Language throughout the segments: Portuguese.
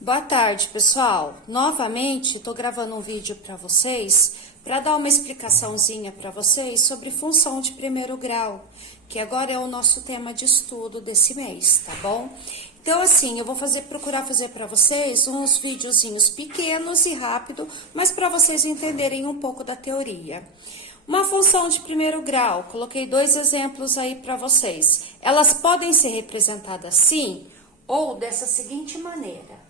Boa tarde, pessoal. Novamente, estou gravando um vídeo para vocês, para dar uma explicaçãozinha para vocês sobre função de primeiro grau, que agora é o nosso tema de estudo desse mês, tá bom? Então, assim, eu vou procurar fazer para vocês uns videozinhos pequenos e rápido, mas para vocês entenderem um pouco da teoria. Uma função de primeiro grau, coloquei dois exemplos aí para vocês. Elas podem ser representadas assim ou dessa seguinte maneira.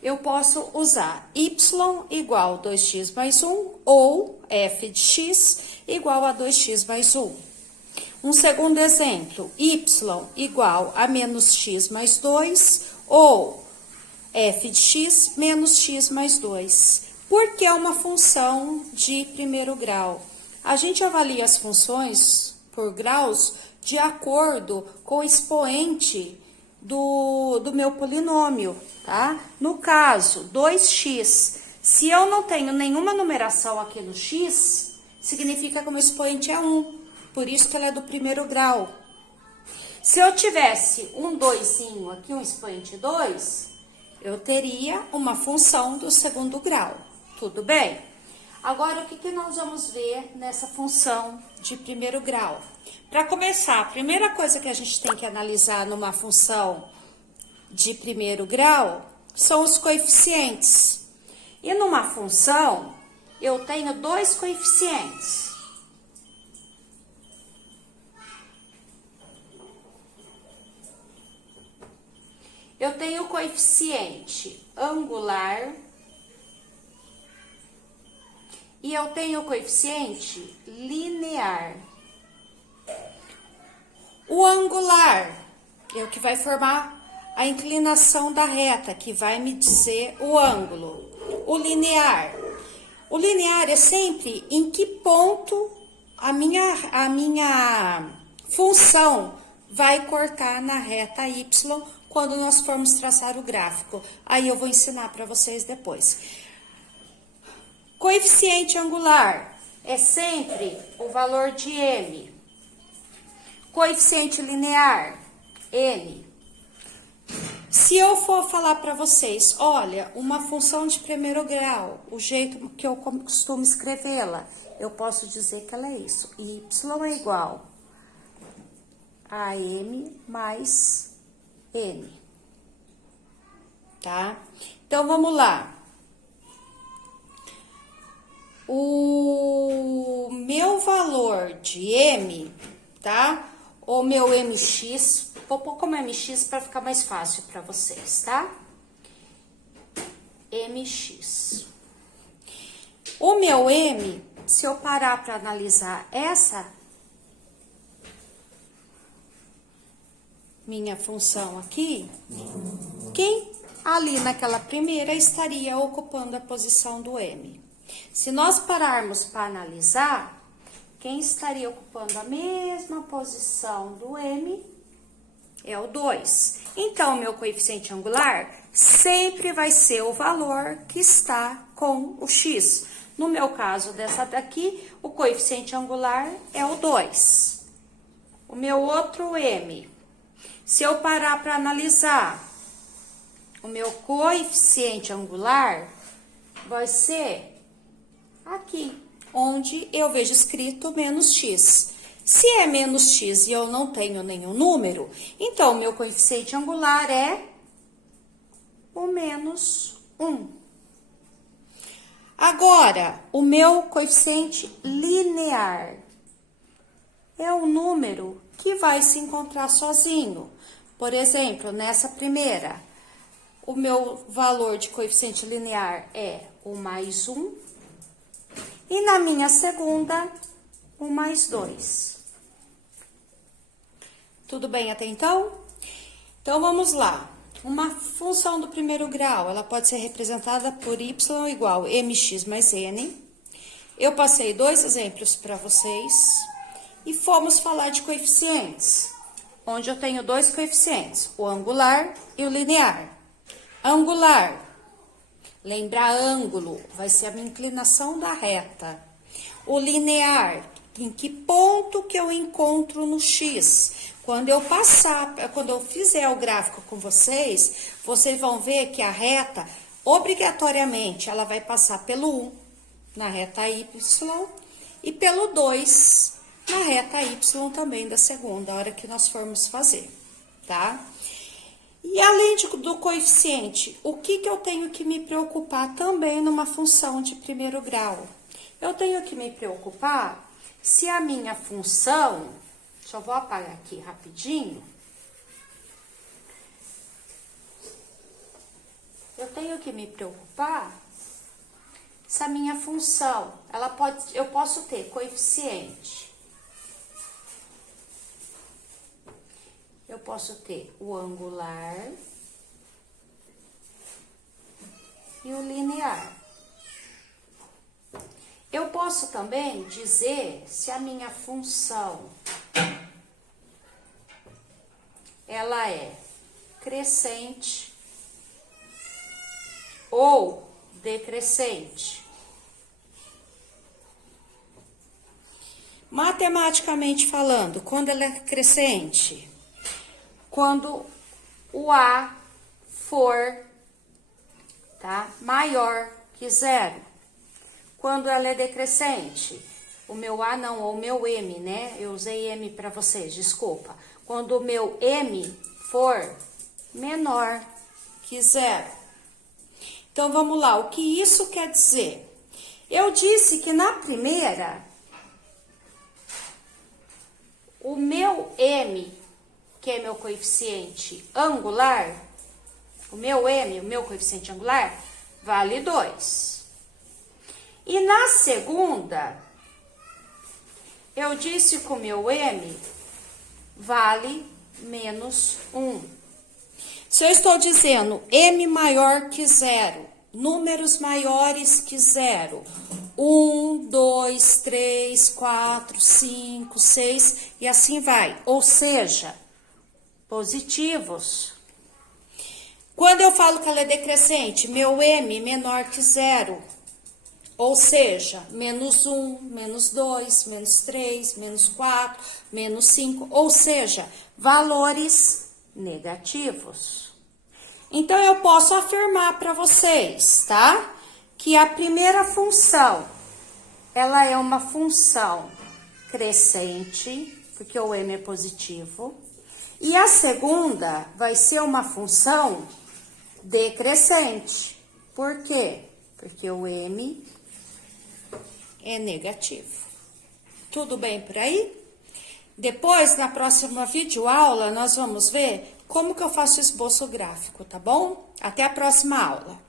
Eu posso usar y igual a 2x mais 1 ou f de x igual a 2x mais 1. Um segundo exemplo, y igual a menos x mais 2 ou f de x menos x mais 2. Porque é uma função de primeiro grau. A gente avalia as funções por graus de acordo com o expoente do meu polinômio, tá? No caso, 2x, se eu não tenho nenhuma numeração aqui no x, significa que o meu expoente é 1, por isso que ela é do primeiro grau. Se eu tivesse um 2zinho aqui, um expoente 2, eu teria uma função do segundo grau, tudo bem? Agora, o que nós vamos ver nessa função de primeiro grau? Para começar, a primeira coisa que a gente tem que analisar numa função de primeiro grau são os coeficientes. E numa função, eu tenho dois coeficientes. Eu tenho o coeficiente angular e eu tenho o coeficiente linear. O angular é o que vai formar a inclinação da reta, que vai me dizer o ângulo. O linear é sempre em que ponto a minha função vai cortar na reta y quando nós formos traçar o gráfico. Aí eu vou ensinar para vocês depois. Coeficiente angular é sempre o valor de m. Coeficiente linear, n. Se eu for falar para vocês, olha, uma função de primeiro grau, o jeito que eu costumo escrevê-la, eu posso dizer que ela é isso. Y é igual a m mais n. Tá? Então, vamos lá. O meu valor de m, tá? O meu mx, vou pôr como mx para ficar mais fácil para vocês, tá? Mx. O meu m, se eu parar para analisar essa minha função aqui, quem ali naquela primeira estaria ocupando a posição do m? Se nós pararmos para analisar, quem estaria ocupando a mesma posição do m é o 2. Então, o meu coeficiente angular sempre vai ser o valor que está com o x. No meu caso, dessa daqui, o coeficiente angular é o 2. O meu outro m, se eu parar para analisar, o meu coeficiente angular vai ser aqui, onde eu vejo escrito menos x. Se é menos x e eu não tenho nenhum número, então o meu coeficiente angular é o menos 1. Agora, o meu coeficiente linear é o número que vai se encontrar sozinho. Por exemplo, nessa primeira, o meu valor de coeficiente linear é o mais 1. E na minha segunda, o mais 2. Tudo bem até então? Então, vamos lá. Uma função do primeiro grau, ela pode ser representada por y igual a mx mais n. Eu passei dois exemplos para vocês. E fomos falar de coeficientes, onde eu tenho dois coeficientes, o angular e o linear. Angular. Lembra ângulo, vai ser a minha inclinação da reta. O linear, em que ponto que eu encontro no X? Quando eu fizer o gráfico com vocês, vocês vão ver que a reta, obrigatoriamente, ela vai passar pelo 1 na reta Y e pelo 2 na reta Y também da segunda, hora que nós formos fazer, tá? E além do coeficiente, o que eu tenho que me preocupar também numa função de primeiro grau? Eu tenho que me preocupar se a minha função, só vou apagar aqui rapidinho. Eu tenho que me preocupar se a minha função, eu posso ter coeficiente. Eu posso ter o angular e o linear. Eu posso também dizer se a minha função ela é crescente ou decrescente. Matematicamente falando, quando ela é crescente, quando o A for, tá, maior que 0. Quando ela é decrescente, o meu A não, ou o meu M, né? Eu usei M para vocês, desculpa. Quando o meu M for menor que 0. Então, vamos lá, o que isso quer dizer? Eu disse que na primeira, o meu M, que é meu coeficiente angular, o meu M, o meu coeficiente angular, vale 2. E na segunda, eu disse que o meu M vale menos 1. Se eu estou dizendo M maior que 0, números maiores que 0, 1, 2, 3, 4, 5, 6 e assim vai. Ou seja, positivos. Quando eu falo que ela é decrescente, meu M menor que 0. Ou seja, menos 1, menos 2, menos 3, menos 4, menos 5. Ou seja, valores negativos. Então, eu posso afirmar para vocês, tá? Que a primeira função, ela é uma função crescente, porque o M é positivo. E a segunda vai ser uma função decrescente. Por quê? Porque o M é negativo. Tudo bem por aí? Depois, na próxima videoaula, nós vamos ver como que eu faço esboço gráfico, tá bom? Até a próxima aula.